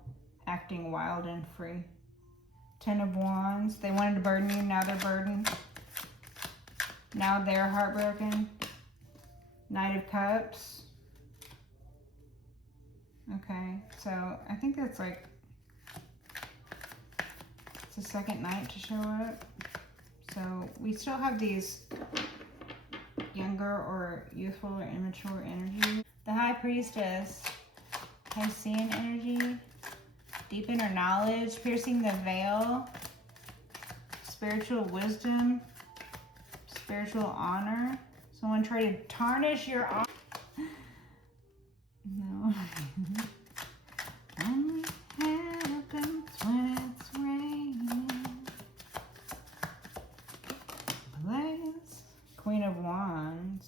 acting wild and free. 10 of Wands. They wanted to burden you, now they're burdened. Now they're heartbroken. Knight of Cups. Okay, so I think that's like, it's the second night to show up. So we still have these younger or youthful or immature energy. The High Priestess, Piscean energy, deep inner knowledge, piercing the veil, spiritual wisdom, spiritual honor. Someone try to tarnish your honor. No. Only happens when it's raining. Place. Queen of Wands.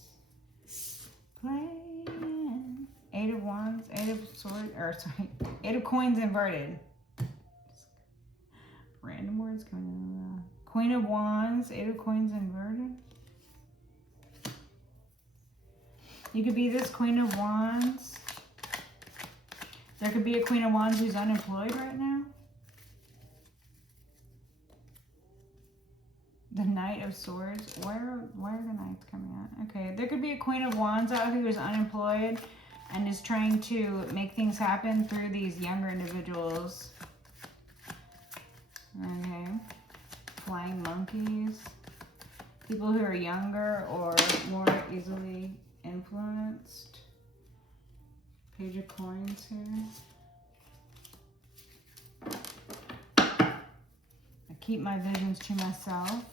Playing. Eight of Wands, Eight of Swords, or sorry, Eight of Coins inverted. Random words coming out. Queen of Wands, Eight of Coins inverted. You could be this Queen of Wands. There could be a Queen of Wands who's unemployed right now. The Knight of Swords. Where are the Knights coming out? Okay, there could be a Queen of Wands out who is unemployed and is trying to make things happen through these younger individuals. Okay. Flying monkeys. People who are younger or more easily influenced. Page of Coins here. I keep my visions to myself.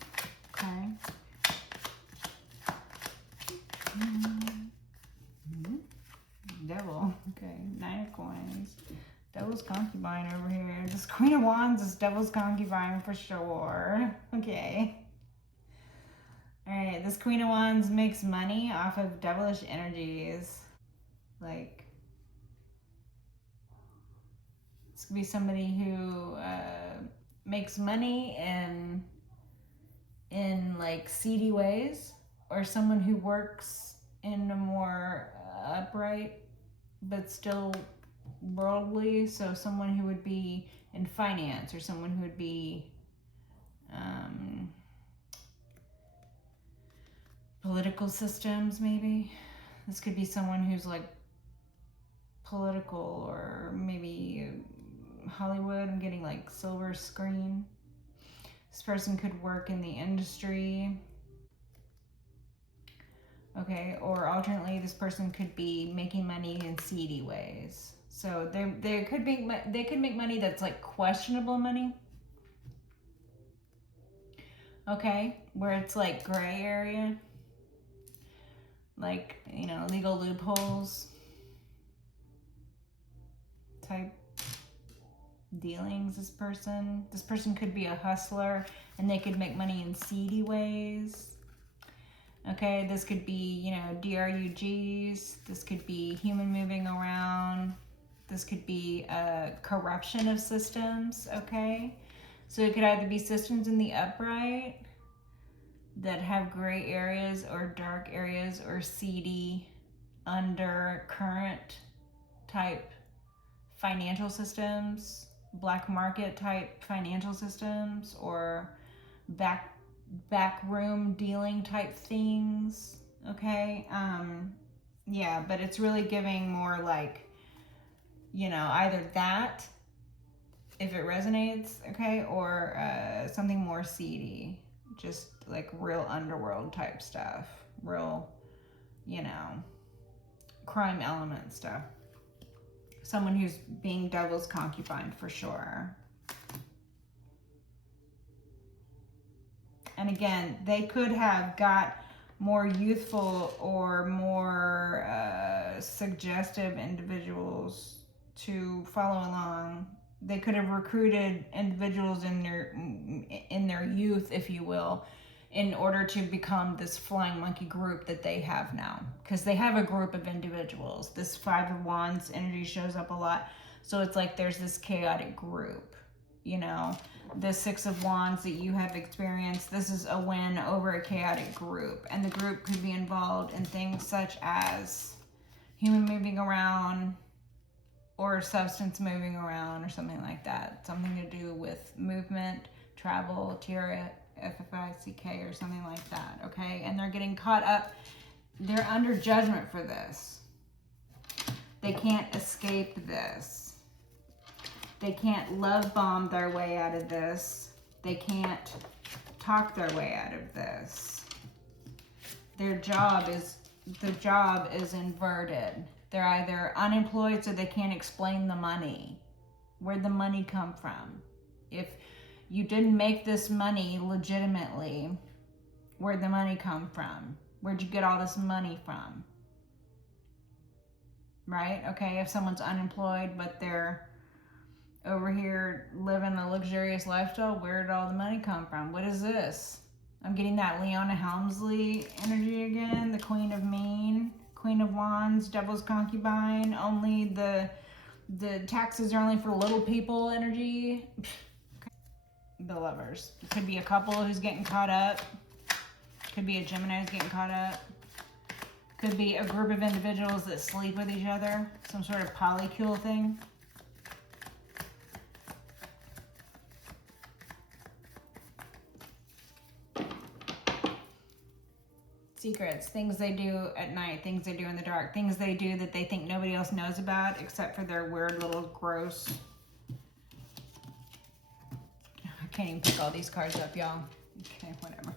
Okay. Devil. Okay. Nine of Coins. Devil's concubine over here. This Queen of Wands is Devil's concubine for sure. Okay. Alright, this Queen of Wands makes money off of devilish energies. Like, this could be somebody who makes money in like seedy ways, or someone who works in a more upright but still worldly. So someone who would be in finance, or someone who would be political systems, maybe. This could be someone who's like political, or maybe Hollywood. I'm getting like silver screen. This person could work in the industry. Okay, or alternately, this person could be making money in seedy ways. So they could make money that's like questionable money. Okay, where it's like gray area, like, you know, legal loopholes type dealings. This person could be a hustler, and they could make money in seedy ways. Okay, this could be, you know, DRUGs. This could be human moving around. This could be corruption of systems, okay? So it could either be systems in the upright that have gray areas or dark areas, or seedy undercurrent type financial systems, black market type financial systems, or backroom dealing type things. Okay. Yeah, but it's really giving more like, you know, either that, if it resonates, okay, or something more seedy, just like real underworld type stuff, real, you know, crime element stuff. Someone who's being devil's concubine for sure. And again, they could have got more youthful or more suggestive individuals to follow along. They could have recruited individuals in their youth, if you will, in order to become this flying monkey group that they have now. Because they have a group of individuals. This Five of Wands energy shows up a lot. So it's like there's this chaotic group, you know. The Six of Wands that you have experienced, this is a win over a chaotic group. And the group could be involved in things such as human moving around, or substance moving around, or something like that. Something to do with movement, travel, F-I-C-K or something like that, okay? And they're getting caught up. They're under judgment for this. They can't escape this. They can't love bomb their way out of this. They can't talk their way out of this. The job is inverted. They're either unemployed so they can't explain the money. Where'd the money come from? If you didn't make this money legitimately, where'd the money come from? Where'd you get all this money from? Right? Okay, if someone's unemployed but they're over here living a luxurious lifestyle, where did all the money come from? What is this? I'm getting that Leona Helmsley energy again, the Queen of Mean, Queen of Wands, Devil's Concubine, only the taxes are only for little people energy. The Lovers. It could be a couple who's getting caught up. Could be a Gemini who's getting caught up. Could be a group of individuals that sleep with each other. Some sort of polycule thing. Secrets, things they do at night, things they do in the dark, things they do that they think nobody else knows about except for their weird little gross. I can't even pick all these cards up, y'all. Okay, whatever.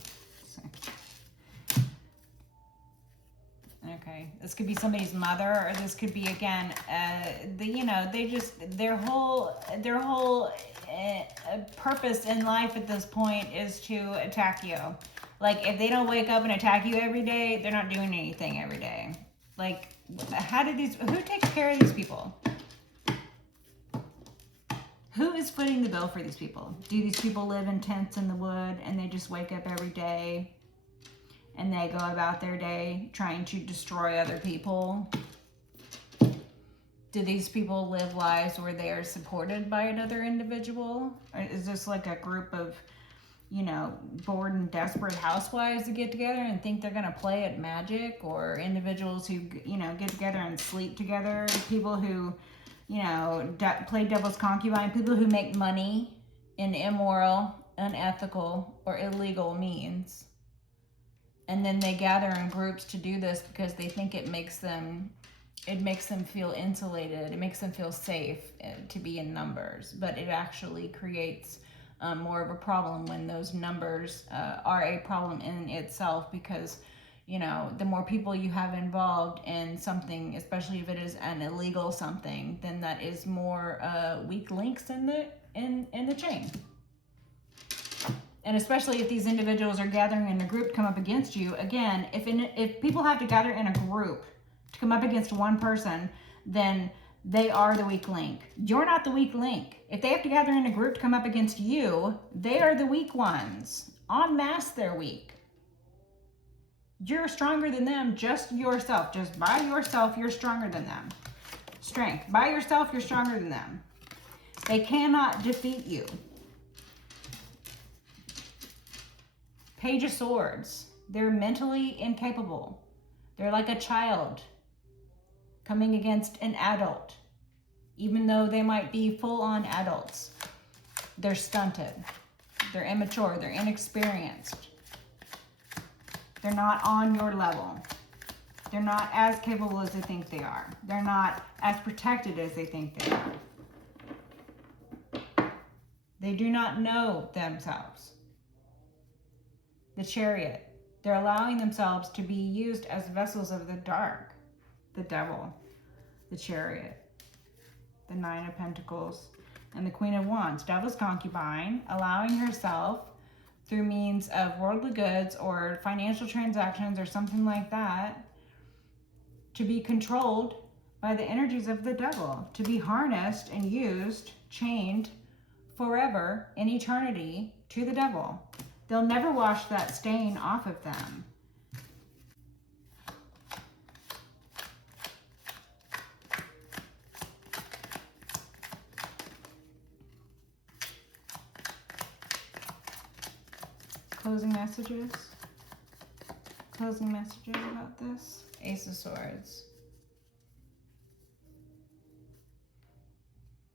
Okay, this could be somebody's mother, or this could be again, they just their whole purpose in life at this point is to attack you. Like, if they don't wake up and attack you every day, they're not doing anything every day. Like, who takes care of these people? Who is footing the bill for these people? Do these people live in tents in the wood and they just wake up every day and they go about their day trying to destroy other people? Do these people live lives where they are supported by another individual? Or is this like a group of, bored and desperate housewives that get together and think they're going to play at magic, or individuals who, get together and sleep together, people who, play devil's concubine, people who make money in immoral, unethical, or illegal means. And then they gather in groups to do this because they think it makes them feel insulated. It makes them feel safe to be in numbers, but it actually creates more of a problem when those numbers are a problem in itself, because the more people you have involved in something, especially if it is an illegal something, then that is more weak links in the chain. And especially if these individuals are gathering in a group to come up against you, again, if people have to gather in a group to come up against one person, then they are the weak link. You're not the weak link. If they have to gather in a group to come up against you, they are the weak ones. En masse, they're weak. You're stronger than them, just yourself. Just by yourself, you're stronger than them. Strength. By yourself, you're stronger than them. They cannot defeat you. Page of Swords. They're mentally incapable. They're like a child coming against an adult. Even though they might be full-on adults, they're stunted. They're immature. They're inexperienced. They're not on your level. They're not as capable as they think they are. They're not as protected as they think they are. They do not know themselves. The Chariot. They're allowing themselves to be used as vessels of the dark. The Devil. The Chariot. The Nine of Pentacles. And the Queen of Wands. Devil's concubine. Allowing herself, through means of worldly goods or financial transactions or something like that, to be controlled by the energies of the devil. To be harnessed and used, chained forever in eternity to the devil. They'll never wash that stain off of them. Closing messages? Closing messages about this? Ace of Swords.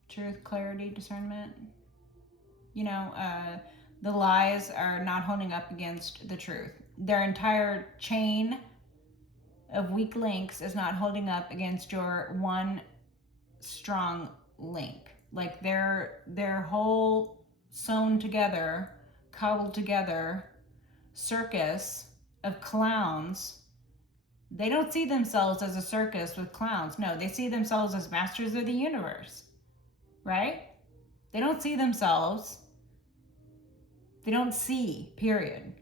Truth, clarity, discernment. The lies are not holding up against the truth. Their entire chain of weak links is not holding up against your one strong link. Like their whole sewn together, cobbled together circus of clowns. They don't see themselves as a circus with clowns. No, they see themselves as masters of the universe. Right? They don't see themselves. They don't see, period.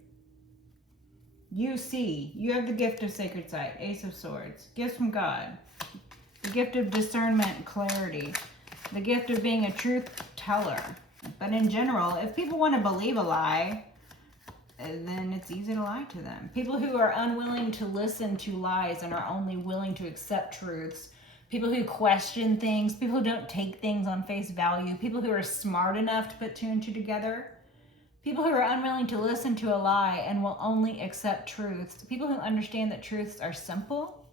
You see. You have the gift of sacred sight, Ace of Swords, gifts from God, the gift of discernment and clarity, the gift of being a truth teller. But in general, if people want to believe a lie, then it's easy to lie to them. People who are unwilling to listen to lies and are only willing to accept truths, people who question things, people who don't take things on face value, people who are smart enough to put two and two together, people who are unwilling to listen to a lie and will only accept truths, people who understand that truths are simple,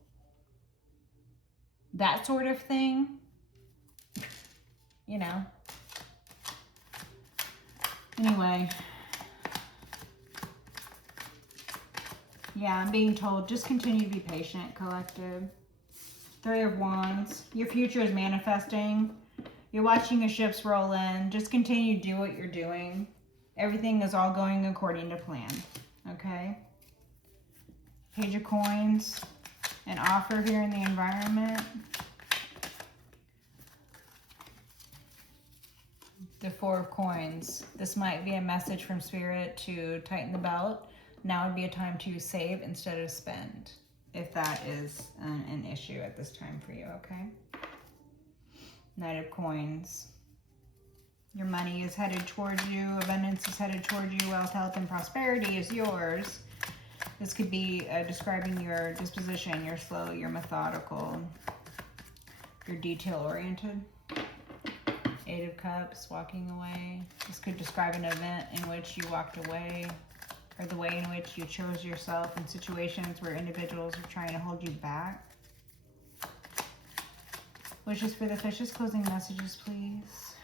that sort of thing, you know. Anyway. Yeah, I'm being told, just continue to be patient, collective. Three of Wands. Your future is manifesting. You're watching your ships roll in. Just continue to do what you're doing. Everything is all going according to plan. Okay? Page of Coins. An offer here in the environment. The Four of Coins. This might be a message from Spirit to tighten the belt. Now would be a time to save instead of spend, if that is an issue at this time for you, okay? Knight of Coins. Your money is headed towards you. Abundance is headed towards you. Wealth, health, and prosperity is yours. This could be describing your disposition. You're slow, you're methodical, you're detail-oriented. Eight of Cups, walking away. This could describe an event in which you walked away, or the way in which you chose yourself in situations where individuals are trying to hold you back. Wishes for the fishes, closing messages, please.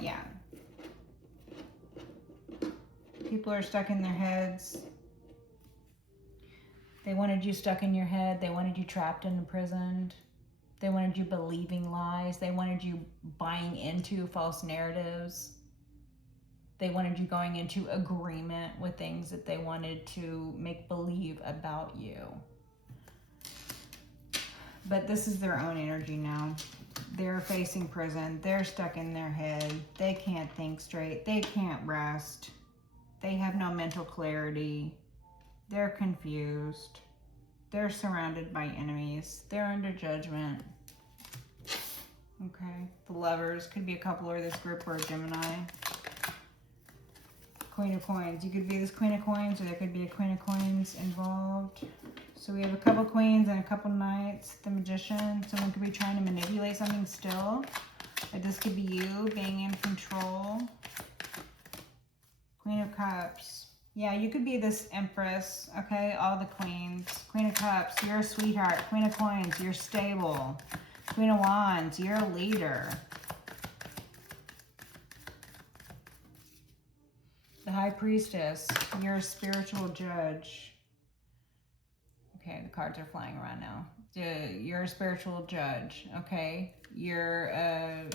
Yeah. People are stuck in their heads. They wanted you stuck in your head. They wanted you trapped and imprisoned. They wanted you believing lies. They wanted you buying into false narratives. They wanted you going into agreement with things that they wanted to make believe about you. But this is their own energy now. They're facing prison. They're stuck in their head. They can't think straight. They can't rest. They have no mental clarity. They're confused. They're surrounded by enemies. They're under judgment. Okay. The Lovers. Could be a couple or this group or a Gemini. Queen of Coins. You could be this Queen of Coins, or there could be a Queen of Coins involved. So we have a couple queens and a couple knights. The Magician. Someone could be trying to manipulate something still. But this could be you being in control. Queen of Cups. Yeah, you could be this Empress. Okay, all the queens. Queen of Cups. You're a sweetheart. Queen of Coins. You're stable. Queen of Wands. You're a leader. The High Priestess, you're a spiritual judge. Okay, the cards are flying around now. You're a spiritual judge, okay? You're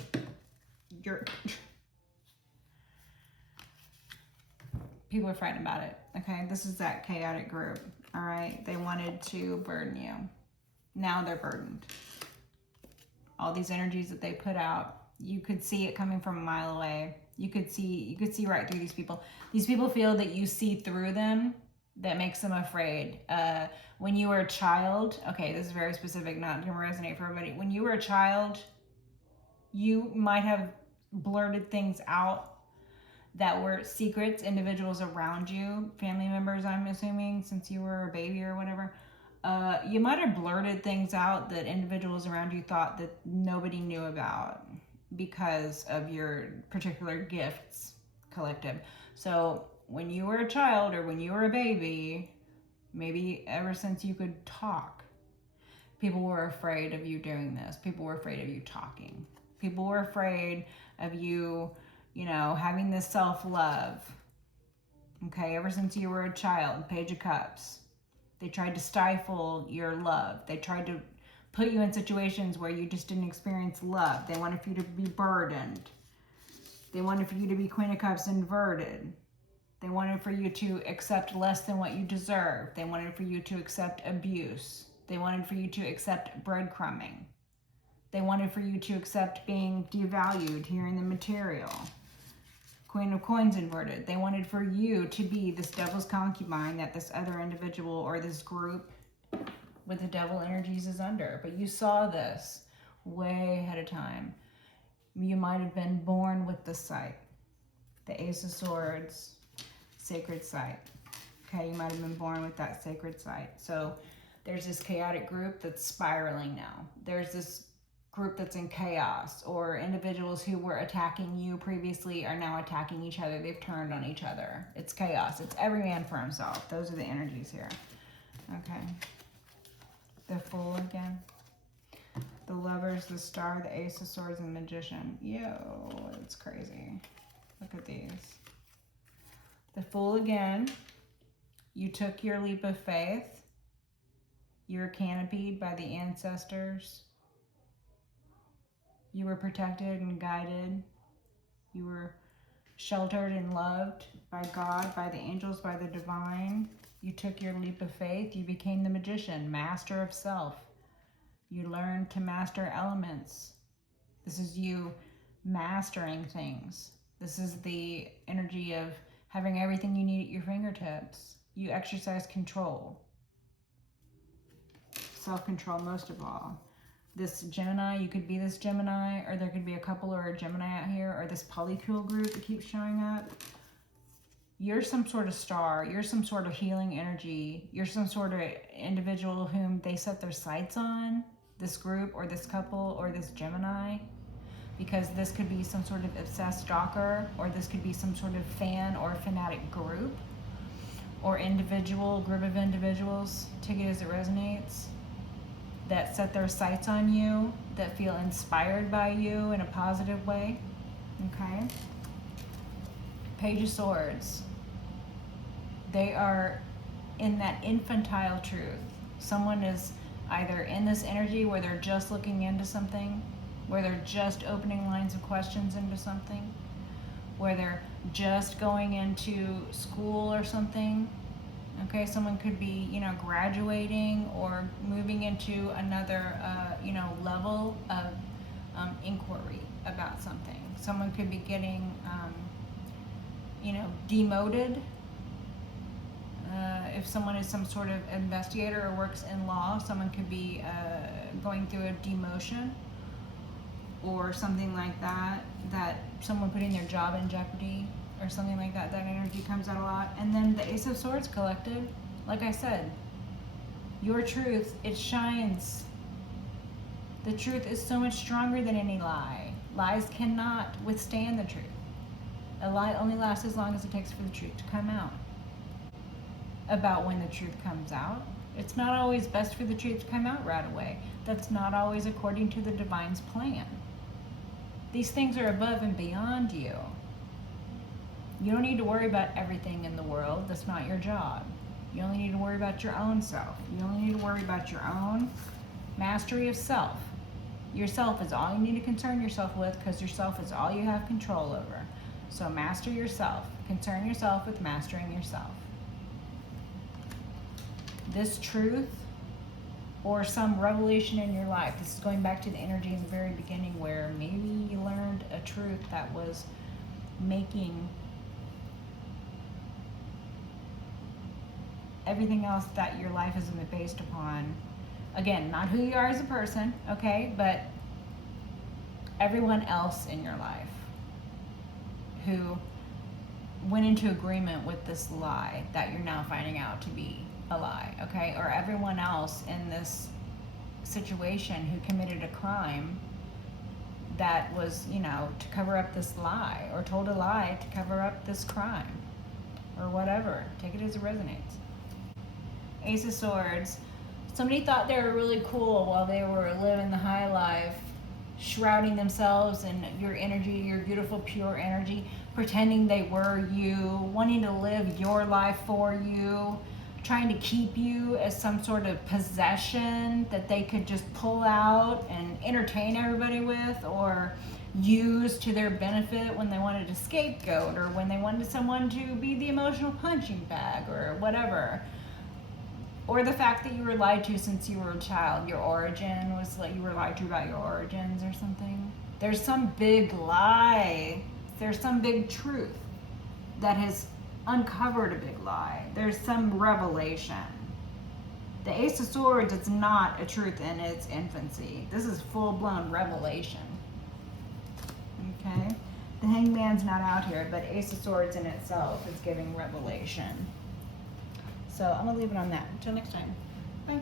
people are frightened about it, okay? This is that chaotic group, all right? They wanted to burden you. Now they're burdened. All these energies that they put out, you could see it coming from a mile away. You could see right through these people. These people feel that you see through them. That makes them afraid. When you were a child, okay, this is very specific, not going to resonate for everybody. When you were a child, you might have blurted things out that were secrets, individuals around you, family members, I'm assuming, since you were a baby or whatever. You might have blurted things out that individuals around you thought that nobody knew about because of your particular gifts, collective. So when you were a child or when you were a baby, maybe ever since you could talk, people were afraid of you doing this. People were afraid of you talking. People were afraid of you you know, having this self-love. Okay, ever since you were a child, Page of Cups. They tried to stifle your love. They tried to put you in situations where you just didn't experience love. They wanted for you to be burdened. They wanted for you to be Queen of Cups inverted. They wanted for you to accept less than what you deserve. They wanted for you to accept abuse. They wanted for you to accept breadcrumbing. They wanted for you to accept being devalued here in the material. Queen of Coins inverted. They wanted for you to be this devil's concubine that this other individual or this group with the devil energies is under. But you saw this way ahead of time. You might have been born with the sight. The Ace of Swords, sacred sight. Okay, you might have been born with that sacred sight. So there's this chaotic group that's spiraling now. There's this group that's in chaos, or individuals who were attacking you previously are now attacking each other. They've turned on each other. It's chaos. It's every man for himself. Those are the energies here. Okay. The Fool again. The Lovers, the Star, the Ace of Swords, and the Magician. Yo, it's crazy. Look at these. The Fool again. You took your leap of faith. You were canopied by the ancestors. You were protected and guided. You were sheltered and loved by God, by the angels, by the divine. You took your leap of faith. You became the magician, master of self. You learned to master elements. This is you mastering things. This is the energy of having everything you need at your fingertips. You exercise control. Self-control most of all. This Gemini, you could be this Gemini, or there could be a couple or a Gemini out here, or this polycule group that keeps showing up. You're some sort of star. You're some sort of healing energy. You're some sort of individual whom they set their sights on, this group or this couple or this Gemini, because this could be some sort of obsessed stalker, or this could be some sort of fan or fanatic group or individual, group of individuals, take it as it resonates, that set their sights on you, that feel inspired by you in a positive way. Okay? Page of Swords. They are in that infantile truth. Someone is either in this energy where they're just looking into something, where they're just opening lines of questions into something, where they're just going into school or something. Okay, someone could be, you know, graduating or moving into another, you know, level of inquiry about something. Someone could be getting, you know, demoted. If someone is some sort of investigator or works in law, someone could be going through a demotion or something like that, that someone putting their job in jeopardy or something like that. That energy comes out a lot. And then the Ace of Swords collective, like I said, your truth, it shines. The truth is so much stronger than any lie. Lies cannot withstand the truth. A lie only lasts as long as it takes for the truth to come out. About when the truth comes out, it's not always best for the truth to come out right away. That's not always according to the divine's plan. These things are above and beyond you. You don't need to worry about everything in the world. That's not your job. You only need to worry about your own self. You only need to worry about your own mastery of self. Yourself is all you need to concern yourself with, because yourself is all you have control over. So master yourself. Concern yourself with mastering yourself. This truth or some revelation in your life, this is going back to the energy in the very beginning where maybe you learned a truth that was making everything else that your life is based upon, again, not who you are as a person, okay, but everyone else in your life who went into agreement with this lie that you're now finding out to be a lie, okay, or everyone else in this situation who committed a crime that was, you know, to cover up this lie, or told a lie to cover up this crime, or whatever. Take it as it resonates. Ace of Swords. Somebody thought they were really cool while they were living the high life, shrouding themselves in your energy, your beautiful, pure energy, pretending they were you, wanting to live your life for you, trying to keep you as some sort of possession that they could just pull out and entertain everybody with, or use to their benefit when they wanted a scapegoat, or when they wanted someone to be the emotional punching bag, or whatever. Or the fact that you were lied to since you were a child. Your origin was like you were lied to about your origins or something. There's some big lie. There's some big truth that has uncovered a big lie. There's some revelation. The Ace of Swords is not a truth in its infancy. This is full-blown revelation. Okay? The Hangman's not out here, but Ace of Swords in itself is giving revelation. So I'm going to leave it on that. Until next time. Bye.